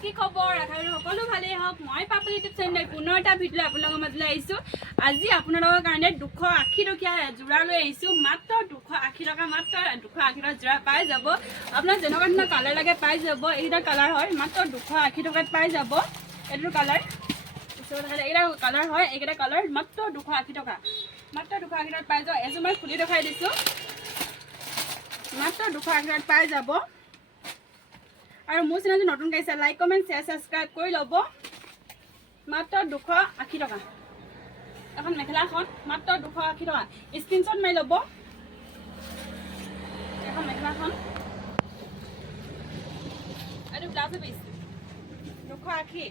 কি খবৰ আশা কৰো সকলো ভালেই হওক মই পাপলি ইউটিউব চেনেল পুনৰ এটা ভিডিঅ আপোনালোকৰ মাজলৈ আহিছো আজি আপোনালোকৰ কাৰণে 280 টকীয়া জোৰা লৈ আহিছো মাত্ৰ 280 টকা মাত্ৰ 280 টকা জোৰা পাই যাব আপোনাৰ যেনেকুৱা ধৰণৰ কালাৰ লাগে পাই যাব এইটা কালাৰ হয় মাত্ৰ 280 টকাত পাই যাব এটো কালাৰ এইটা কালাৰ হয় এইটা কালাৰ মাত্ৰ 280 টকা মাত্ৰ 280 টকাত পাই যাব এজো মই খুলি দেখাই দিছো মাত্ৰ 280 টকাত পাই যাব আৰু মোৰ চেনেলটো নতুন গাইছে লাইক কমেন্ট শেয়াৰ সাবস্ক্ৰাইব কৰি লব মাত্ৰ 280 টকা এখন মেখেলাখন মাত্ৰ 280 টকা স্ক্ৰিনশ্বট মাৰি লব এখন মেখেলাখন আৰু ব্লাউজ পিস 280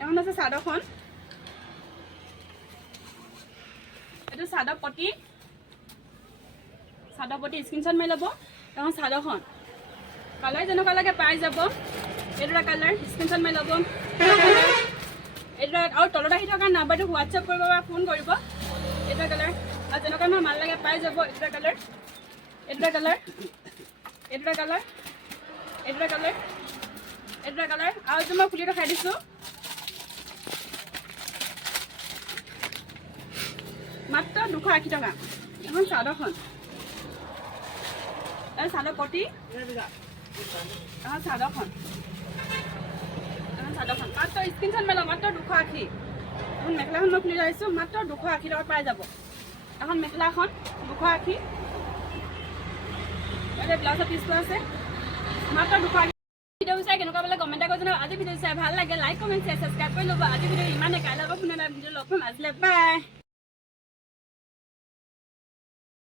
এখন আছে সাদাখন এটো সাদা পটি স্ক্ৰিনশ্বট মাৰি লব এখন সাদাখন কালাৰ যেনেকুৱা লাগে পাই যাব এটা কালাৰ স্ক্ৰিনশ্বট মাৰি ল'ব এটা আৰু তলত আহি থকা নাম্বাৰটো হোৱাটছআপ কৰিব বা ফোন কৰিব এটা কালাৰ আৰু যেনেকুৱা আমাৰ মাল লাগে পাই যাব এটা কালাৰ এটা কালাৰ এটা কালাৰ এটা কালাৰ এটা কালাৰ আৰু যে মই খুলি দেখাই দিছোঁ মাত্ৰ 280 টকা এখন চাদৰখন আৰু চাদৰ পটি চাদৰখন মাত্ৰ স্ক্ৰিনশ্বট মেলা মাত্ৰ 280 এখন মেখেলাখন মই খুলি আহিছোঁ মাত্ৰ 280 টকাত পাই যাব এখন মেখেলাখন 280 এতিয়া ব্লাউজৰ পিচটো আছে মাত্ৰ 280 ভিডিঅ' চাই কেনেকুৱা বোলে কমেণ্ট কৰি জনাব আজি ভিডিঅ' চাই ভাল লাগে লাইক কমেণ্ট শেয়াৰ সাবস্ক্ৰাইব কৰি ল'ব আজি ভিডিঅ' ইমানে কাইলৈ আকৌ পুনৰ ভিডিঅ' লগ পাম আজিলৈ বাই